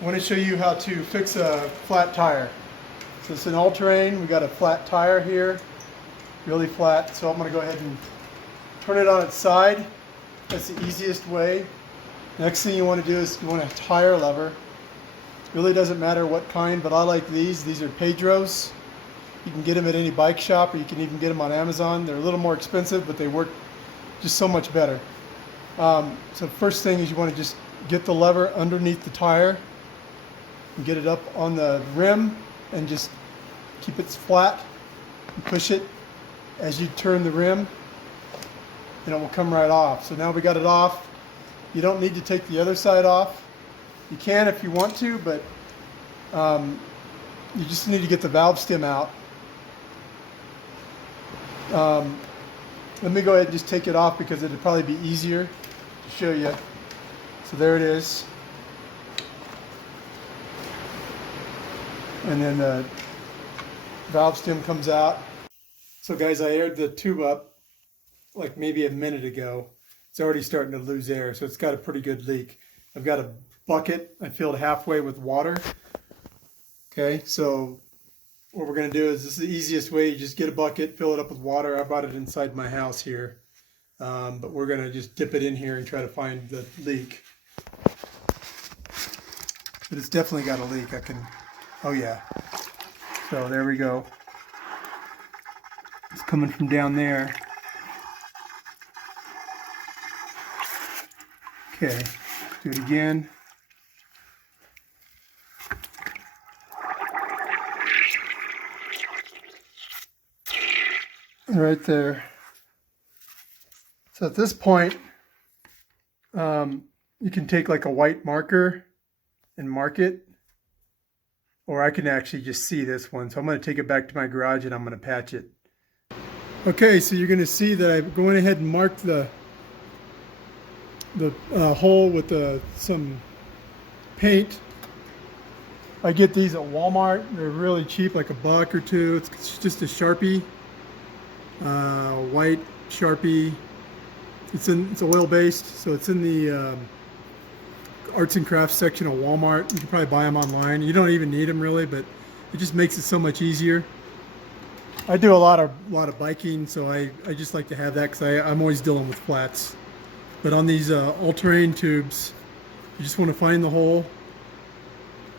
I want to show you how to fix a flat tire. So it's an all-terrain. We got a flat tire here, really flat. So I'm going to go ahead and turn it on its side. That's the easiest way. Next thing you want to do is you want a tire lever. Really doesn't matter what kind, but I like these. These are Pedros. You can get them at any bike shop, or you can even get them on Amazon. They're a little more expensive, but they work just so much better. So first thing is you want to just get the lever underneath the tire and get it up on the rim and just keep it flat and push it as you turn the rim and it will come right off. So now we got it off. You don't need to take the other side off. You can if you want to, but you just need to get the valve stem out. Let me go ahead and just take it off because it'd probably be easier to show you. So there it is. And then the valve stem comes out. So guys, I aired the tube up like maybe a minute ago. It's already starting to lose air, so it's got a pretty good leak. I've got a bucket I filled halfway with water. Okay, so what we're going to do is, this is the easiest way. You just get a bucket, fill it up with water. I brought it inside my house here. But we're going to just dip it in here and try to find the leak. But it's definitely got a leak. Oh yeah. So there we go. It's coming from down there. Okay, do it again. Right there. So at this point, you can take like a white marker and mark it, or I can actually just see this one. So I'm going to take it back to my garage and I'm going to patch it. Okay, so you're going to see that I've gone ahead and marked the hole with some paint. I get these at Walmart. They're really cheap, like $1 or $2. It's just a Sharpie, white Sharpie. It's oil-based, so it's in the arts and crafts section of Walmart. You can probably buy them online. You don't even need them really, but it just makes it so much easier. I do a lot of biking, so I just like to have that because I'm always dealing with flats. But on these all-terrain tubes, you just want to find the hole,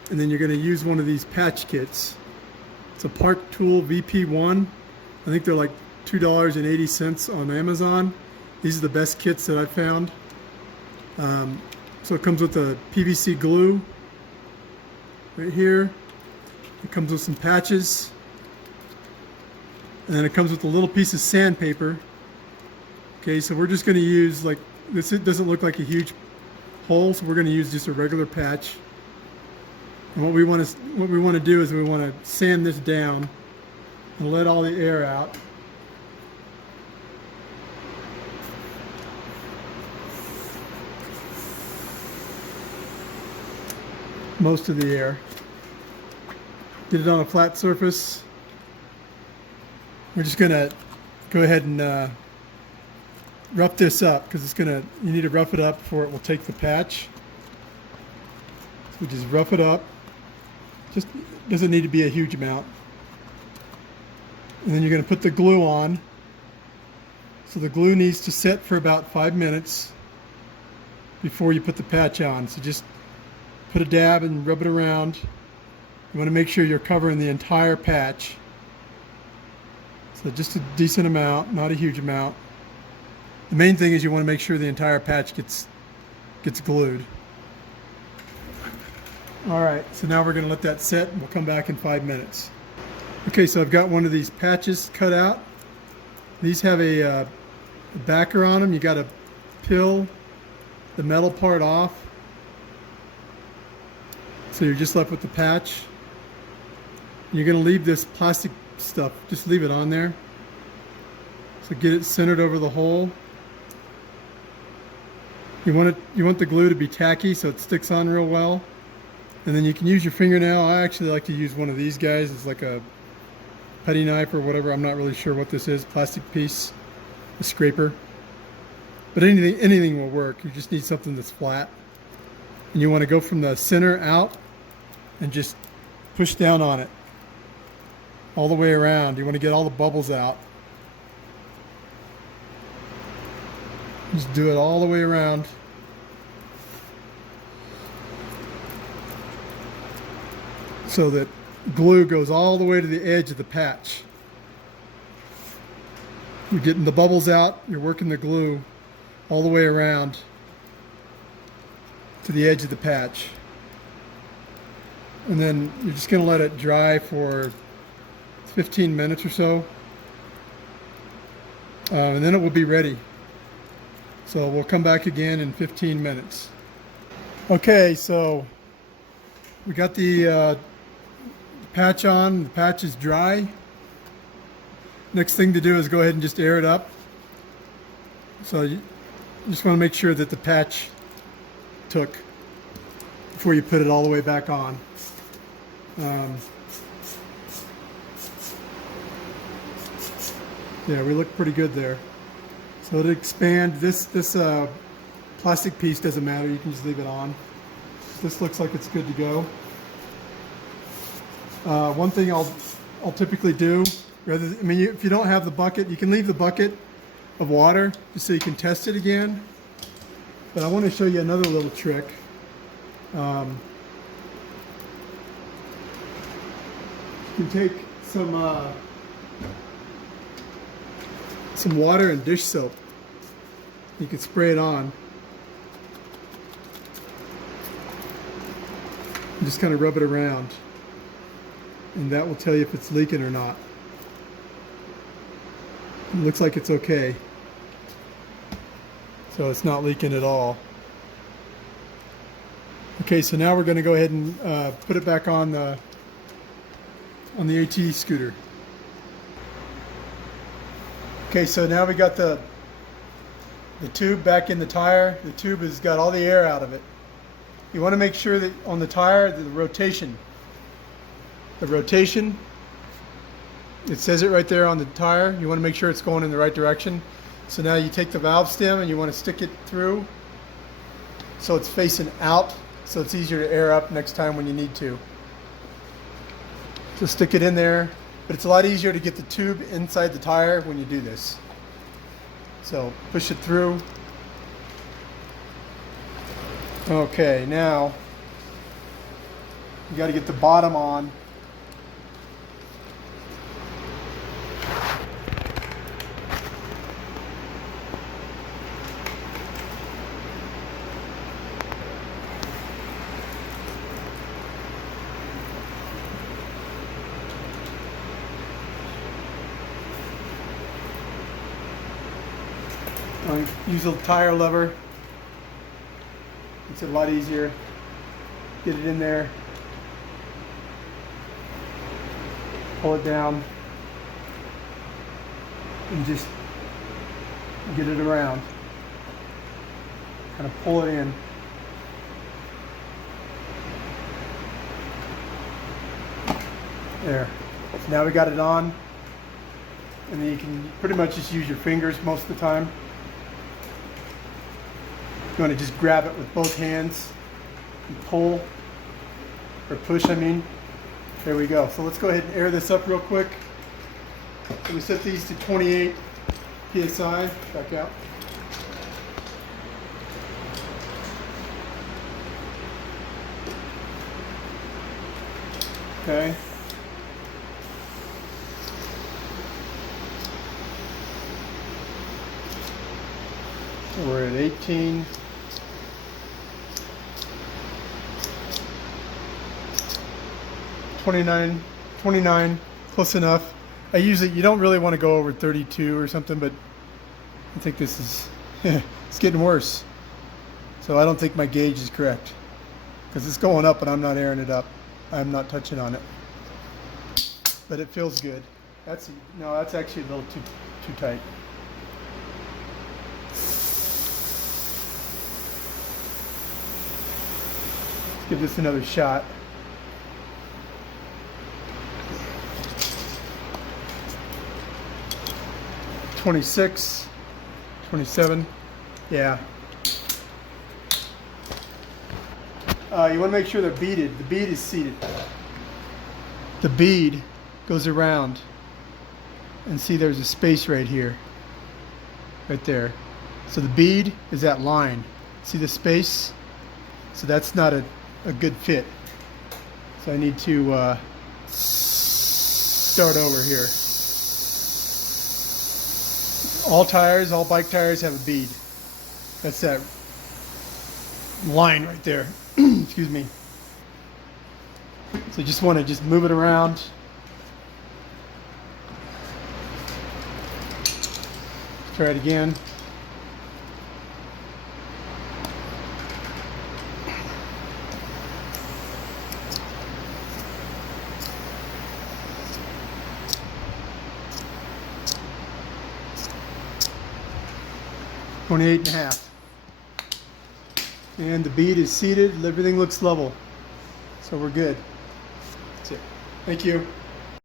and then you're going to use one of these patch kits. It's a Park Tool VP1. I think they're like $2.80 on Amazon. These are the best kits that I've found. So it comes with a PVC glue right here. It comes with some patches. And then it comes with a little piece of sandpaper. Okay, so we're just going to use like this. It doesn't look like a huge hole, so we're going to use just a regular patch. And what we want to do is we want to sand this down and let all the air out. Most of the air. Get it on a flat surface. We're just gonna go ahead and rough this up because you need to rough it up before it will take the patch. So we just rough it up. Just doesn't need to be a huge amount. And then you're gonna put the glue on. So the glue needs to set for about 5 minutes before you put the patch on. So just put a dab and rub it around. You want to make sure you're covering the entire patch. So just a decent amount, not a huge amount. The main thing is you want to make sure the entire patch gets glued. All right, so now we're going to let that set and we'll come back in 5 minutes. Okay, so I've got one of these patches cut out. These have a backer on them. You got to peel the metal part off. So you're just left with the patch. You're going to leave this plastic stuff, just leave it on there. So get it centered over the hole. You want the glue to be tacky so it sticks on real well. And then you can use your fingernail. I actually like to use one of these guys. It's like a putty knife or whatever. I'm not really sure what this is. Plastic piece, a scraper. But anything will work. You just need something that's flat. And you want to go from the center out and just push down on it all the way around. You want to get all the bubbles out. Just do it all the way around. So that glue goes all the way to the edge of the patch. You're getting the bubbles out, you're working the glue all the way around to the edge of the patch. And then you're just going to let it dry for 15 minutes or so. And then it will be ready. So we'll come back again in 15 minutes. Okay, so we got the patch on. The patch is dry. Next thing to do is go ahead and just air it up. So you just want to make sure that the patch took before you put it all the way back on. Yeah, we look pretty good there. So to expand, this plastic piece doesn't matter. You can just leave it on. This looks like it's good to go. One thing I'll typically do, if you don't have the bucket, you can leave the bucket of water just so you can test it again. But I want to show you another little trick. You can take some water and dish soap. You can spray it on. And just kind of rub it around. And that will tell you if it's leaking or not. It looks like it's okay. So it's not leaking at all. Okay, so now we're going to go ahead and put it back on the AT scooter. Okay, so now we got the tube back in the tire. The tube has got all the air out of it. You want to make sure that on the tire, the rotation, it says it right there on the tire. You want to make sure it's going in the right direction. So now you take the valve stem and you want to stick it through so it's facing out, so it's easier to air up next time when you need to. So stick it in there, but it's a lot easier to get the tube inside the tire when you do this. So push it through. Okay, now you got to get the bottom on. Use a tire lever. It's a lot easier. Get it in there. Pull it down. And just get it around. Kind of pull it in. There. So now we got it on. And then you can pretty much just use your fingers most of the time. You want to just grab it with both hands and pull, or push, I mean. There we go. So let's go ahead and air this up real quick. So we set these to 28 PSI. Back out. Okay. So we're at 18. 29, close enough. You don't really want to go over 32 or something, but I think this is, it's getting worse. So I don't think my gauge is correct because it's going up and I'm not airing it up. I'm not touching on it, but it feels good. That's actually a little too tight. Let's give this another shot. 26, 27, yeah. You want to make sure they're beaded. The bead is seated. The bead goes around, and see there's a space right here, right there. So the bead is that line. See the space? So that's not a good fit. So I need to start over here. All tires, all bike tires have a bead. That's that line right there. Excuse me. So you just want to just move it around. Try it again. $28.5. And the bead is seated, everything looks level. So we're good. That's it. Thank you.